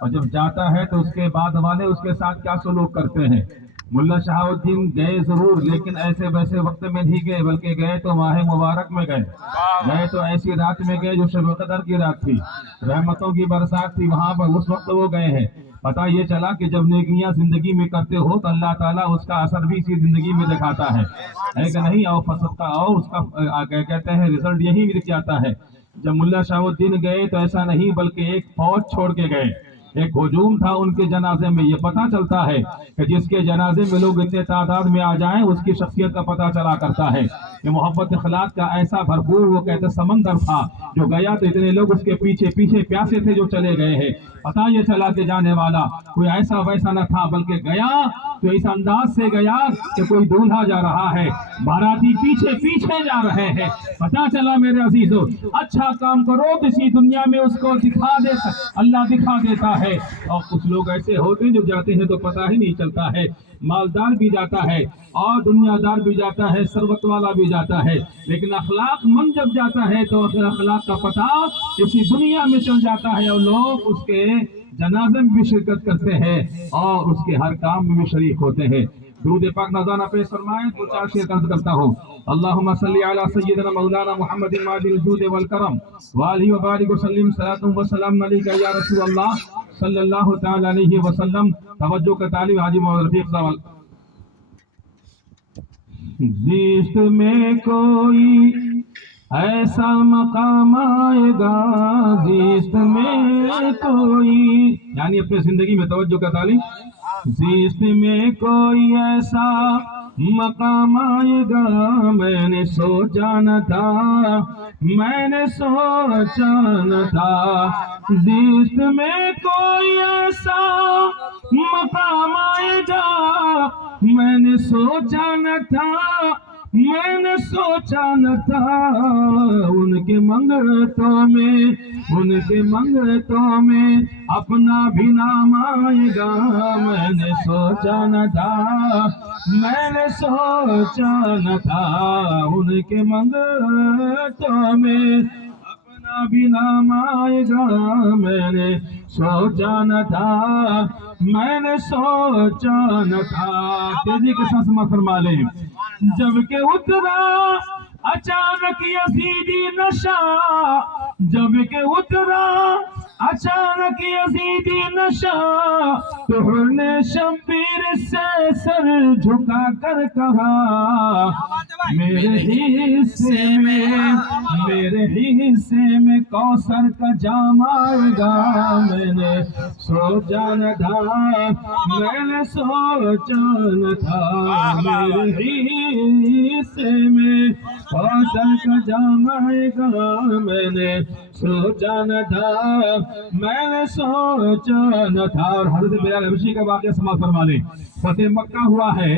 اور جب جاتا ہے تو اس کے بعد والے اس کے ساتھ کیا سلوک کرتے ہیں۔ ملا شہاب الدین گئے ضرور، لیکن ایسے ویسے وقت میں نہیں گئے، بلکہ گئے تو ماہ مبارک میں گئے تو ایسی رات میں گئے جو شب قدر کی رات تھی، رحمتوں کی برسات تھی، وہاں پر اس وقت وہ گئے ہیں۔ پتہ یہ چلا کہ جب نیکیاں زندگی میں کرتے ہو تو اللہ تعالیٰ اس کا اثر بھی اسی زندگی میں دکھاتا ہے کہ نہیں، اور فصل کا اور اس کا کہتے ہیں رزلٹ یہی دکھ جاتا ہے۔ جب ملا شہاب الدین گئے تو ایسا نہیں، بلکہ ایک فوج چھوڑ کے گئے، ایک ہجوم تھا ان کے جنازے میں۔ یہ پتہ چلتا ہے کہ جس کے جنازے میں لوگ اتنے تعداد میں آ جائیں، اس کی شخصیت کا پتہ چلا کرتا ہے کہ محبت اخلاق کا ایسا بھرپور وہ کہتے سمندر تھا، جو گیا تو اتنے لوگ اس کے پیچھے پیچھے پیاسے تھے جو چلے گئے ہیں۔ پتہ یہ چلا کہ جانے والا کوئی ایسا ویسا نہ تھا، بلکہ گیا تو اس انداز سے گیا کہ کوئی دولہا جا رہا ہے، باراتی پیچھے پیچھے جا رہے ہیں۔ پتہ چلا میرے عزیزو، اچھا کام کرو کسی دنیا میں اس کو دکھا دیتا، اللہ دکھا دیتا ہے۔ اور کچھ لوگ ایسے ہوتے ہیں جو جاتے ہیں تو پتہ ہی نہیں چلتا ہے، مالدار بھی جاتا ہے اور دنیا دار بھی جاتا ہے، ثروت والا بھی جاتا ہے، لیکن اخلاق مند جب جاتا ہے تو اخلاق کا پتہ اسی دنیا میں چل جاتا ہے، اور لوگ اس کے جنازے میں بھی شرکت کرتے ہیں اور اس کے ہر کام میں بھی شریک ہوتے ہیں۔ درود پاک نذرانہ پیش فرمائیں تو چار شعر عرض کرتا ہوں۔ اللہم صلی علی سیدنا مولانا محمد ماجد الجود والکرم وآلہ وبارک وسلم، صلاۃ و سلام علیک یا رسول اللہ صلی اللہ تعالی علیہ وسلم۔ توجہ کا طالب حاجی محمد رفیق صاحب۔ زیست میں کوئی ایسا مقام آئے گا، زیست میں کوئی، یعنی اپنے زندگی میں توجہ کا طالب، زیست میں کوئی ایسا مقام آئے گا، میں نے سوچا نہ تھا، میں نے سوچا نہ تھا، زیست میں کوئی ایسا مقام آئے گا، میں نے سوچا نہ تھا، میں نے سوچا نہ تھا، ان کے منگتوں میں، ان کے منگتوں میں اپنا بھی نام آئے گا، میں نے سوچا نہ تھا، میں نے سوچا نہ تھا، ان کے منگتوں میں اپنا بھی نام آئے گا، میں نے سوچا نہ تھا، میں نے سوچا نہ تھا۔ تیزی کے ساتھ سماعت فرما لیں۔ جب کہ اترا اچانک یزیدی نشہ، جب کہ اترا اچانک یزیدی نشہ، تو نے شبیر سے سر جھکا کر کہا، میرے حصے میں، میرے حصے میں کوثر کا جام آئے گا، میں نے سوچا نہ تھا، میں نے سوچا نہ تھا، میرے حصے میں کوثر کا جام آئے گا، میں نے سوچا نہ تھا، میں نے سوچا نہ تھا۔ اور حضرت بلال حبشی کا واقعہ سماعت فرما لیں۔ فتح مکہ ہوا ہے،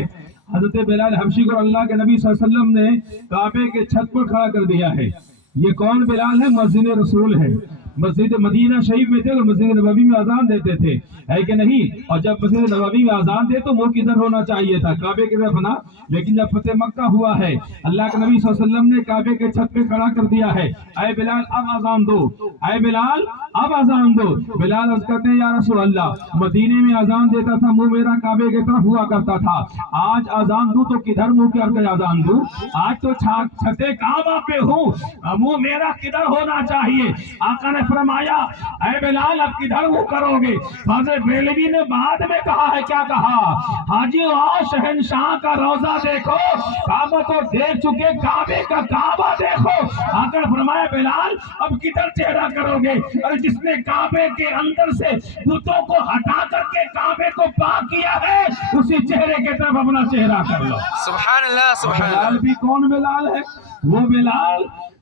حضرت بلال حبشی کو اللہ کے نبی صلی اللہ علیہ وسلم نے کعبے کے چھت پر کھڑا کر دیا ہے۔ یہ کون بلال ہے؟ مؤذن رسول ہے، مسجد مدینہ شریف میں تھے تو مسجد نبوی میں اذان دیتے تھے، ہے کہ نہیں؟ اور جب مسجد نبوی میں اذان دے تو وہ کدھر ہونا چاہیے تھا؟ کعبے کی طرف نہ، لیکن جب فتح مکہ ہوا ہے، اللہ کے نبی صلی اللہ علیہ وسلم نے کعبے کے چھت پہ کھڑا کر دیا ہے، اے بلال اب اذان دو، اے بلال اب اذان دو۔ بلال عرض کرتے ہیں یا رسول اللہ، مدینے میں اذان دیتا تھا منہ میرا کعبے کی طرف ہوا کرتا تھا، آج اذان دوں تو کدھر منہ کر کے اذان دوں؟ آج تو چھتے کعبہ پہ ہوں، منہ میرا کدھر ہونا چاہیے؟ آقا نے فرمایا اے بلال اب کدھر منہ کرو گے؟ حضرت بریلوی نے بعد میں کہا ہے، کیا کہا؟ حاجی آؤ شہنشاہ کا روضہ دیکھو، کعبہ تو دیکھ چکے، کعبے کا کعبہ دیکھو۔ آقا نے فرمایا بلال اب کدھر چہرہ کرو گے؟ اور جس نے کعبے کے اندر سے بتوں کو ہٹا کر کے کعبے کو پاک کیا ہے، اسی چہرے کے طرف اپنا چہرہ کر لو۔ سبحان اللہ، سبحان اللہ۔ بلال بھی کون بلال ہے؟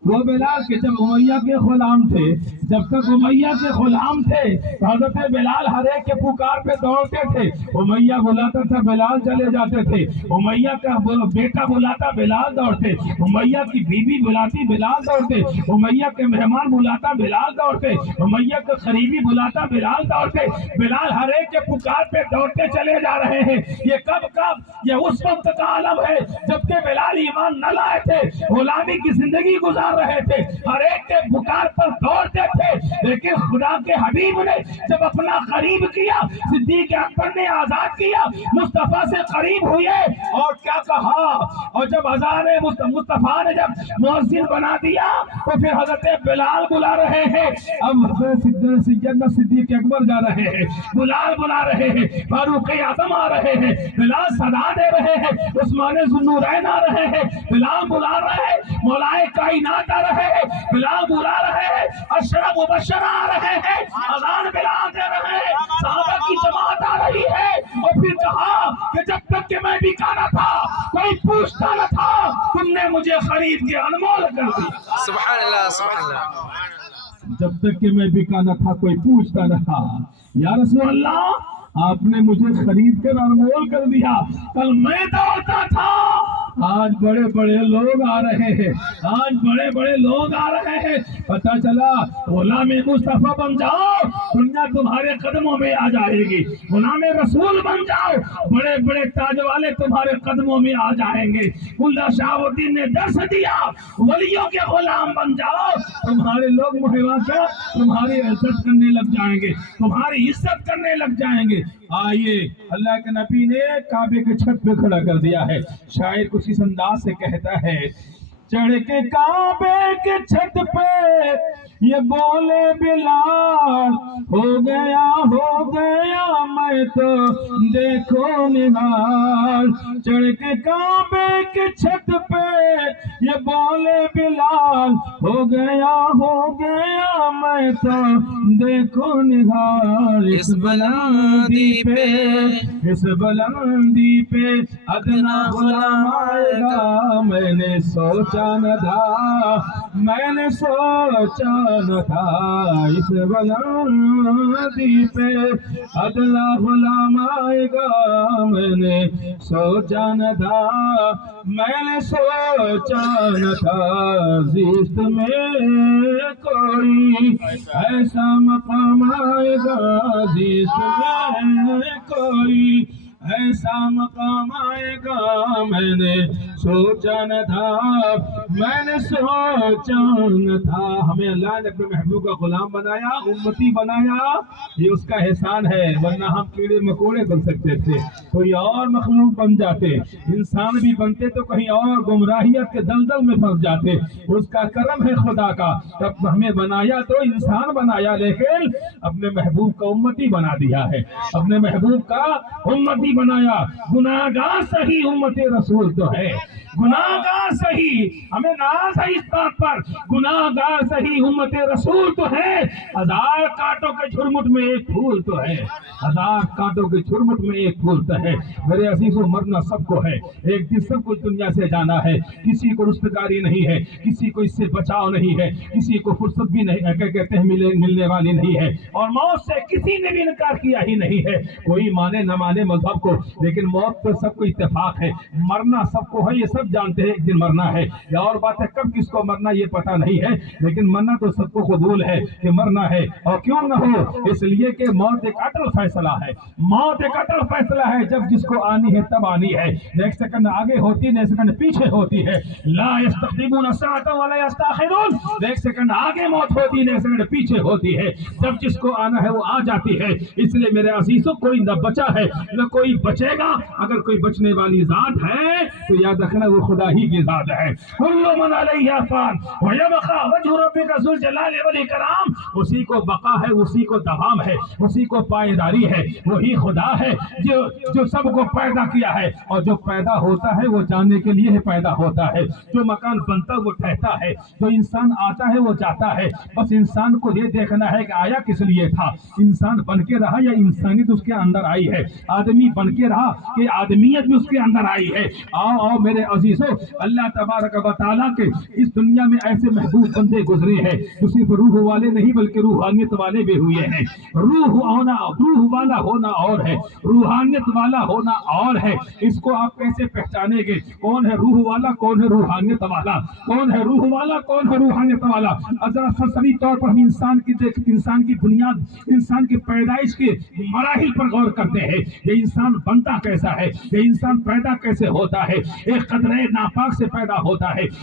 وہ بلال کہ جب امیہ کے غلام تھے، جب تک امیہ کے غلام تھے تو حضرت بلال ہر ایک کے پکار پہ دوڑتے تھے، امیہ بلاتا تھا بلال چلے جاتے تھے، امیہ کا بیٹا بلاتا بلال دوڑتے، امیہ کی بیوی بلاتی بلال دوڑتے، امیہ کے مہمان بلاتا بلال دوڑتے، امیہ کے قریبی بلاتا بلال دوڑتے، بلال ہر ایک کے پکار پہ دوڑتے چلے جا رہے ہیں۔ یہ کب یہ اس وقت کا عالم ہے جبکہ بلال ایمان نہ لائے تھے، غلامی کی زندگی گزار رہے تھے، ہر ایک کے پکار پر دوڑتے تھے، لیکن خدا کے حبیب نے جب اپنا قریب کیا، صدیق اکبر نے آزاد کیا، مصطفیٰ سے قریب ہوئے اور کیا کہا، اور جب اذان مصطفیٰ نے جب مؤذن بنا دیا تو پھر حضرت بلال بلا رہے ہیں، اب سیدنا صدیق اکبر جا رہے ہیں، بلال بلا رہے ہیں، فاروق اعظم آ رہے ہیں، بلال صدا دے رہے ہیں، عثمان ذوالنورین آ رہے ہیں، بلال بلا رہے ہیں، مولائے کائنات آ رہے ہیں، بلال بلا رہے ہیں، اشرف مبشر آ رہے ہیں، اذان بلال دے رہے ہیں، صحابہ کی جماعت آ رہی ہے، اور پھر کہا کہ جب تک کہ میں بکا نہ تھا کوئی پوچھتا نہ تھا، تم نے مجھے خرید کے انمول کر دیا۔ سبحان اللہ سبحان اللہ۔ جب تک کہ میں بکا نہ تھا کوئی پوچھتا نہ تھا، یا رسول اللہ آپ نے مجھے خرید کر انمول کر دیا، کل میں دوڑتا تھا، آج بڑے بڑے لوگ آ رہے ہیں، آج بڑے بڑے لوگ آ رہے ہیں، پتہ چلا غلام مصطفیٰ بن جاؤ دنیا تمہارے قدموں میں آ جائے گی، غلام رسول بن جاؤ بڑے بڑے تاج والے تمہارے قدموں میں آ جائیں گے۔ ملا شہاب الدین نے درس دیا، ولیوں کے غلام بن جاؤ، تمہارے لوگ محوا کیا تمہاری عزت کرنے لگ جائیں گے، تمہاری عزت کرنے لگ جائیں گے۔ آئیے اللہ کے نبی نے کعبے کے چھت پہ کھڑا کر دیا ہے، شاعر کچھ اس انداز سے کہتا ہے، چڑھ کے کعبے کے چھت پہ یہ بولے بلال، ہو گیا میں تو دیکھو نہال، چڑھ کے کعبے کے چھت پہ یہ بولے بلال، ہو گیا میں تو دیکھو نہال، اس بلندی پہ ادنا غلام آئے گا، میں نے سوچا نہ تھا اس بلندی پہ ادنا غلام آئے گا، میں نے سوچا نہ تھا زیست میں کوئی ایسا مقام آئے گا، زیست میں کوئی ایسا مقام آئے گا، میں نے سوچا نہ تھا ہمیں اللہ نے اپنے محبوب کا غلام بنایا، امتی بنایا، یہ اس کا احسان ہے، ورنہ ہم کیڑے مکوڑے بن سکتے تھے، کوئی اور مخلوق بن جاتے، انسان بھی بنتے تو کہیں اور گمراہیت کے دلدل میں پھنس جاتے، اس کا کرم ہے خدا کا، جب ہمیں بنایا تو انسان بنایا، لیکن اپنے محبوب کا امتی بنا دیا ہے، اپنے محبوب کا امتی بنایا۔ گناہگار صحیح امت رسول تو ہے، گناہگار صحیح، ہمیں ناز ہے اس بات پر، گناہگار صحیح امت رسول تو ہے، ہزار کانٹوں کے جھرمٹ میں ایک پھول تو ہے، ہزار کانٹوں کے جھرمٹ میں ایک پھول تو ہے۔ میرے عزیزوں مرنا سب کو ہے، ایک دن سب کو دنیا سے جانا ہے، کسی کو رستگاری نہیں ہے، کسی کو اس سے بچاؤ نہیں ہے، کسی کو فرصت بھی نہیں ہے، کہتے ہیں ملنے والی نہیں ہے، اور موت سے کسی نے بھی انکار کیا ہی نہیں ہے، کوئی مانے نہ مانے مذہب کو، لیکن موت پر سب کو اتفاق ہے، مرنا سب کو ہے، یہ سب جانتے ہیں ایک دن مرنا ہے، یا اور بات ہے کب کس کو مرنا یہ پتہ نہیں ہے، لیکن مرنا تو سب کو قبول ہے کہ مرنا ہے، اور کیوں نہ ہو، اس لیے کہ موت ایک اٹل فیصلہ ہے، موت ایک اٹل فیصلہ ہے، جب جس کو آنی ہے تب آنی ہے، ایک سیکنڈ آگے ہوتی ہے، ایک سیکنڈ پیچھے ہوتی ہے، لا یستقدمون الساعة ولا یستاخرون، ایک سیکنڈ آگے موت ہوتی ہے، ایک سیکنڈ پیچھے ہوتی ہے، جب جس کو آنا ہے وہ آ جاتی ہے، اس لیے میرے عزیزوں کوئی نہ بچا ہے نہ کوئی بچے گا، اگر کوئی بچنے والی ذات ہے تو یاد رکھنا وہ خدا ہی کی ذات ہے، کل من علیہ فان ویبقى وجہ ربک ذو الجلال والاکرام، اسی کو بقا ہے، اسی کو دوام ہے، اسی کو پائیداری ہے، وہی خدا ہے جو سب کو پیدا کیا ہے، اور جو پیدا ہوتا ہے وہ جاننے کے لیے پیدا ہوتا ہے، جو مکان بنتا وہ ٹھہرتا ہے، جو انسان آتا ہے وہ جاتا ہے، بس انسان کو یہ دیکھنا ہے کہ آیا کس لیے تھا، انسان بن کے رہا یا انسانیت اس کے اندر آئی ہے، آدمی بن کے رہا کہ آدمیت بھی اس کے اندر آئی ہے۔ آؤ میرے عزیزوں، اللہ تبارک و تعالیٰ کے اس دنیا میں ایسے محبوب بندے گزرے ہیں جو صرف روح والے نہیں بلکہ روحانیت والے بھی ہوئے ہیں، روح والا ہونا اور ہے، روحانیت والا ہونا اور ہے، اس کو آپ کیسے پہچانیں گے، کون ہے روح والا، کون ہے روحانیت والا، کون ہے روح والا، کون ہے روحانیت والا، ذرا سرسری طور پر ہم انسان کی بنیاد، انسان کی پیدائش کے مراحل پر غور کرتے ہیں، یہ انسان بنتا کیسا ہے، یہ انسان پیدا کیسے ہوتا ہے، ایک قطرے ناپاک سے پیدا ہوتا ہے،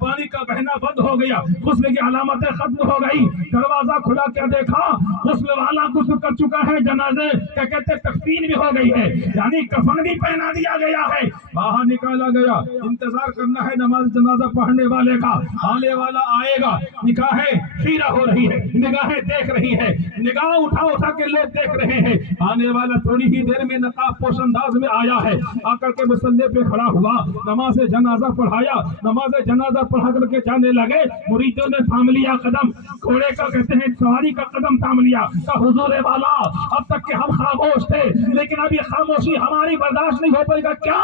پانی کا بہنا بند ہو گیا، غسل کی علامتیں ختم ہو گئی، دروازہ کھلا کیا دیکھا، غسل والا غسل کر چکا ہے، جنازے کیا کہتے تکفین بھی ہو گئی ہے، یعنی کفن بھی پہنا دیا گیا ہے، باہر نکالا گیا، انتظار کرنا ہے نماز جنازہ پڑھنے والے کا، آنے والا آئے گا، نگاہیں خیرہ ہو رہی ہے، نگاہیں دیکھ رہی ہے، نگاہ اٹھا اٹھا کے لوگ دیکھ رہے ہیں، آنے والا تھوڑی ہی دیر میں نقاب پوش انداز میں آیا ہے، آ کر کے مصلی پہ کھڑا ہوا، نماز جنازہ پڑھایا، نماز جنازہ پڑھا کر کے جانے لگے، مریدوں نے تھام لیا قدم، گھوڑے کا کہتے ہیں سواری کا قدم تھام لیا، کہ حضور والا اب تک کہ ہم خاموش تھے لیکن اب یہ خاموشی ہماری برداشت نہیں ہو پائے گا، کیا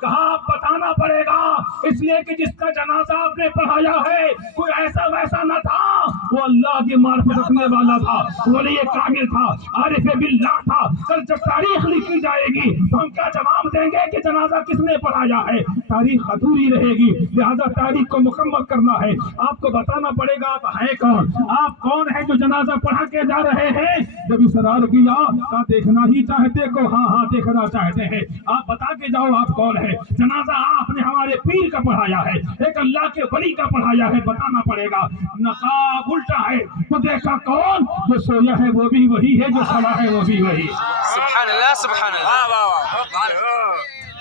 کہا آپ بتانا پڑے گا، اس لیے کہ جس کا جنازہ آپ نے پڑھایا ہے کوئی ایسا ویسا نہ تھا، وہ اللہ کی معرفت رکھنے والا تھا، ولی کامل تھا، عارف باللہ تھا، کل جب تاریخ لکھی جائے گی تو ہم کیا جواب دیں گے کہ جنازہ کس نے پڑھایا ہے، تاریخ ادھوری رہے گی، لہذا تاریخ کو مکمل کرنا ہے، آپ کو بتانا پڑے گا آپ ہیں کون، آپ کون ہیں جو جنازہ پڑھا کے جا رہے ہیں، جب اسرار کیا کہا دیکھنا ہی چاہتے کو، ہاں ہاں دیکھنا چاہتے ہیں، آپ بتا کے جاؤ آپ کون ہے، جنازہ آپ نے ہمارے پیر کا پڑھایا ہے، ایک اللہ کے ولی کا پڑھایا ہے، بتانا پڑے گا، نقاب الٹا ہے تو دیکھا کون، جو سویا ہے وہ بھی وہی ہے، جو کھڑا ہے وہ بھی وہی، سبحان اللہ سبحان اللہ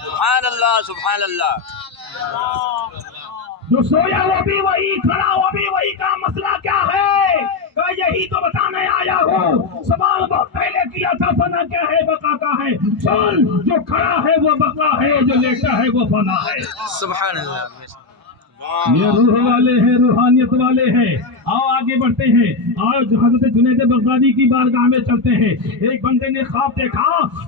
سبحان اللہ سبحان اللہ، جو سویا وہ بھی وہی، کھڑا وہ بھی وہی، کا مسئلہ کیا ہے، کہ یہی تو بتانے آیا ہوں، سوال بہت پہلے کیا تھا، فنا کیا ہے بقا کا ہے، سن جو کھڑا ہے وہ بقا ہے، جو لیٹا ہے وہ فنا ہے، سبحان اللہ، یہ روح والے ہیں، روحانیت والے ہیں، آؤ آگے بڑھتے ہیں، آج حضرت جنید بغدادی کی بارگاہ میں چلتے ہیں، ایک بندے نے خواب دیکھا،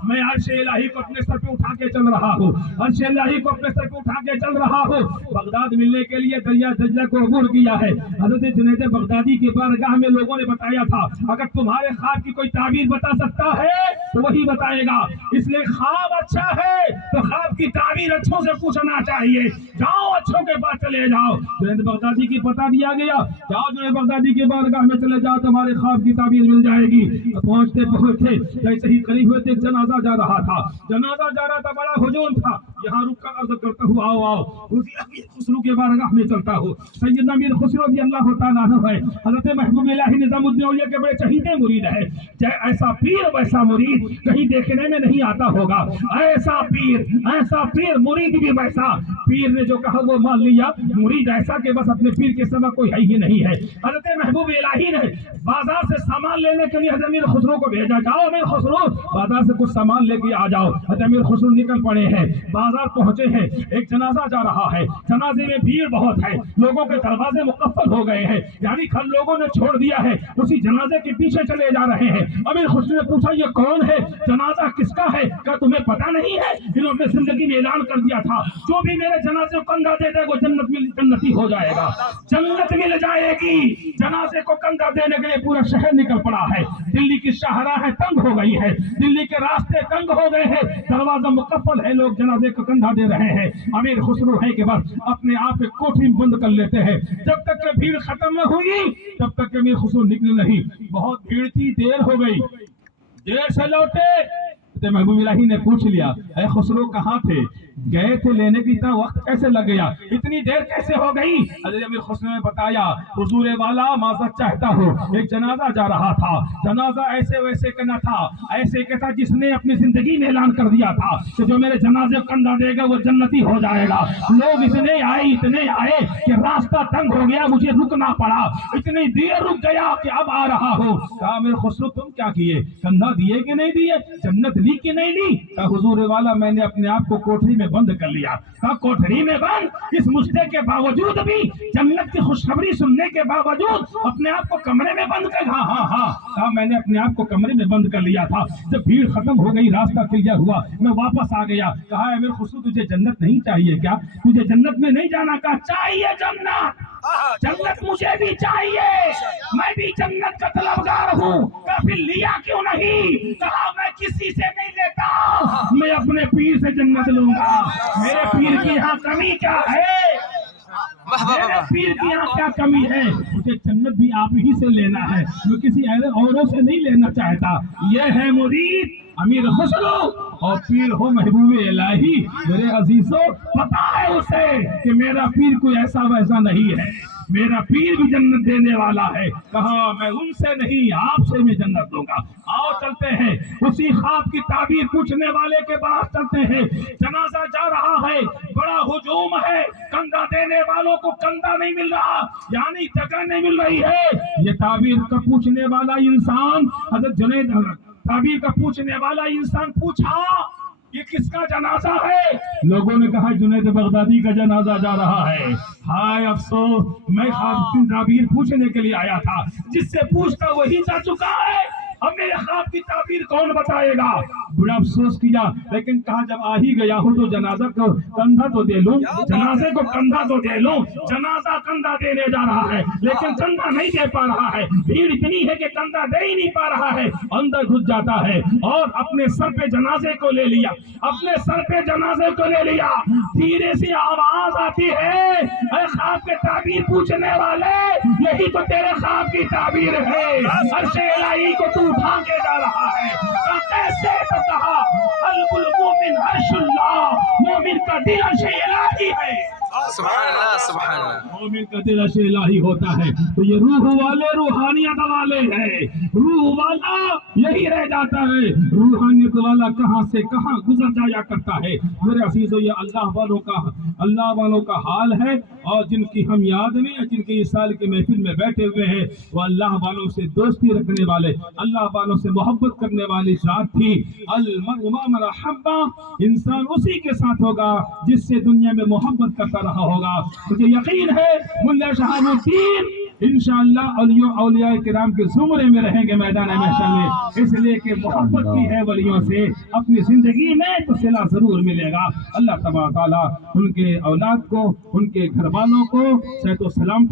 میں عرش الہی کو اپنے سر پہ اٹھا کے چل رہا ہوں، عرش الہی کو اپنے سر پہ اٹھا کے چل رہا ہوں، بغداد ملنے کے لیے دریا دجلہ کو عبور کیا ہے، حضرت جنید بغدادی کی بارگاہ میں لوگوں نے بتایا تھا، اگر تمہارے خواب کی کوئی تعبیر بتا سکتا ہے تو وہی بتائے گا، اس لیے خواب اچھا ہے تو خواب کی تعبیر اچھوں سے پوچھنا چاہیے، جاؤ اچھوں کے پاس چلے جاؤ، جنید بغدادی کی پتہ دیا گیا، جاؤ جنید بغدادی کے بارگاہ میں چلے جاؤ، تمہارے خواب کی تعبیر مل جائے گی، پہنچتے پہنچتے جیسے ہی قریب ہوئے تھے جنازہ جا رہا تھا، بڑا ہجوم تھا، یہاں رک کر عرض کرتا ہوں آؤ آؤ، امیر خسرو کے بارگاہ میں چلتا ہوں، سیدنا امیر خسرو رضی اللہ تعالیٰ عنہ ہے، حضرت محبوب الہی نظام الدین اولیاء کے بڑے چہیتے مرید ہے، چاہے ایسا پیر ویسا مرید کہیں دیکھنے میں نہیں آتا ہوگا، ایسا پیر مرید بھی ویسا، پیر نے جو کہا وہ مان لیا، مرید ایسا کہ بس اپنے پیر کے سوا کوئی ہے ہی نہیں ہے، حضرت محبوب الہی نے بازار سے سامان لینے کے لیے حضرت امیر خسرو کو بھیجا، جاؤ امیر خسرو بازار سے کچھ سامان لے کے آ جاؤ، حضرت امیر خسرو نکل پڑے ہیں، بازار پہنچے ہیں، ایک جنازہ جا رہا ہے، جنازے میں بھیڑ بہت ہے، لوگوں کے دروازے مقفل ہو گئے ہیں، یعنی کل لوگوں نے چھوڑ دیا ہے، اسی جنازے کے پیچھے چلے جا رہے ہیں، امیر خسرو نے پوچھا یہ کون ہے، جنازہ کس کا ہے، کیا تمہیں پتہ نہیں ہے، انہوں نے زندگی میں اعلان کر دیا تھا، جو بھی میرے جنازے کو کندھا دے دے وہ جنتی ہو جائے گا، جنت مل جائے گی، جنازے کو کندھا دینے کے لیے پورا شہر نکل پڑا ہے، دلی کی شاہراہیں تنگ ہو گئی ہے، دلی کے راستے تنگ ہو گئے ہیں، دروازہ مقفل ہے، لوگ جنازے کو کندھا دے رہے ہیں، امیر خسرو ہے کہ بس اپنے آپ کو کوٹھی میں بند کر لیتے ہیں، جب تک کہ بھیڑ ختم نہ ہوئی تب تک کہ امیر خسرو نکلے نہیں، بہت بھیڑ تھی، دیر ہو گئی، دیر سے لوٹے، محبوب الہی نے پوچھ لیا اے خسرو کہاں تھے، گئے تھے لینے کی، اتنا وقت کیسے لگ گیا، اتنی دیر کیسے ہو گئی، حضرت امیر خسرو نے بتایا حضور والا معذرت چاہتا ہوں، ایک جنازہ جا رہا تھا، جنازہ ایسے ویسے کا نہ تھا، ایسے کہ تھا جس نے اپنی زندگی میں اعلان کر دیا تھا کہ جو میرے جنازے کو کندھا دے گا وہ جنتی ہو جائے گا، لوگ اتنے آئے کہ راستہ تنگ ہو گیا، مجھے رکنا پڑا، اتنی دیر رک گیا کہ اب آ رہا ہوں، کہا امیر خسرو تم کیا کیے، کندھا دیے کہ نہیں دیے، جنت لی کہ نہیں لی، کہا حضور والا میں نے اپنے آپ کو کوٹری میں بند کر لیا، کہا کوٹری میں بند، اس مجھے کے باوجود بھی جنت کی خوشخبری سننے کے باوجود اپنے آپ کو کمرے میں بند کر، ہاں کہا میں نے اپنے آپ کو کمرے میں بند کر لیا تھا، جب بھیڑ ختم ہو گئی راستہ کلیئر ہوا میں واپس آ گیا، کہا امیر خسرو تجھے جنت نہیں چاہیے کیا، تجھے جنت میں نہیں جانا، کہا چاہیے جنت مجھے بھی چاہیے، میں بھی جنت کا طلبگار ہوں، کہا پھر لیا کیوں نہیں، کہا میں کسی سے نہیں لیتا، میں اپنے پیر سے جنت لوں گا، میرے پیر کی یہاں کمی کیا ہے، میرے پیر کی یہاں کیا کمی ہے، مجھے جنت بھی آپ ہی سے لینا ہے، میں کسی اوروں سے نہیں لینا چاہتا، یہ ہے مرید امیر خسرو اور پیر ہو محبوب الہی، میرے عزیزوں پتا ہے اسے کہ میرا پیر کوئی ایسا ویسا نہیں ہے، میرا پیر بھی جنت دینے والا ہے۔ کہا میں ان سے نہیں آپ سے میں جنت دوں گا۔ آؤ چلتے ہیں اسی خواب کی تعبیر پوچھنے والے کے پاس چلتے ہیں۔ جنازہ جا رہا ہے، بڑا ہجوم ہے، کندھا دینے والوں کو کندھا نہیں مل رہا، یعنی جگہ نہیں مل رہی ہے۔ یہ تعبیر کا پوچھنے والا انسان حضرت جنید تعبیر کا پوچھنے والا انسان پوچھا یہ کس کا جنازہ ہے؟ لوگوں نے کہا جنید بغدادی کا جنازہ جا رہا ہے۔ ہائے افسوس، میں خواب کی تعبیر پوچھنے کے لیے آیا تھا، جس سے پوچھتا وہی جا چکا ہے، اب میرے خواب کی تعبیر کون بتائے گا؟ بڑا افسوس کیا، لیکن کہا جب آ ہی گیا ہوں تو جنازہ کو کندھا تو دے لوں، جنازے کو کندھا تو دے لوں۔ جنازہ کندھا دینے جا رہا ہے لیکن کندھا نہیں دے پا رہا ہے، بھیڑ اتنی ہے کہ کندھا دے ہی نہیں پا رہا ہے، اندر گھس جاتا ہے اور اپنے سر پہ جنازے کو لے لیا، اپنے سر پہ جنازے کو لے لیا۔ دھیرے سی آواز آتی ہے، اے خواب کے تعبیر پوچھنے والے، یہی تو تیرے خواب کی تعبیر ہے، عرش الہی کو تو اٹھا کے جا رہا ہے۔ کیسے؟ تو کہا قلب المومن عرش اللہ، مومن کا دل عرش الہی ہے۔ سبحان اللہ سبحان اللہ۔ مومن کا دل عرش الہی ہوتا ہے، تو یہ روح والے روحانیت والے ہیں، روح والا یہی رہ جاتا ہے، روحانیت والا کہاں سے کہاں گزر جایا کرتا ہے۔ میرے عزیزو یہ اللہ والوں کا حال ہے، اور جن کی ہم یاد میں جن کی اس سال کی محفل میں بیٹھے ہوئے ہیں وہ اللہ والوں سے دوستی رکھنے والے، اللہ والوں سے محبت کرنے والی ذات تھی۔ المرء مع من احب، انسان اسی کے ساتھ ہوگا جس سے دنیا میں محبت کرتا رہا ہوگا۔ مجھے یقین ہے ملا شہاب الدین انشاءاللہ اولیاء کرام کے زمرے میں رہیں گے میدان محشر میں، اس لیے کہ محبت کی ہے ولیوں سے، اپنی زندگی میں تو صلہ ضرور ملے گا۔ اللہ تبارک و تعالیٰ ان کے اولاد کو، ان کے گھر والوں کو صحت و سلامتی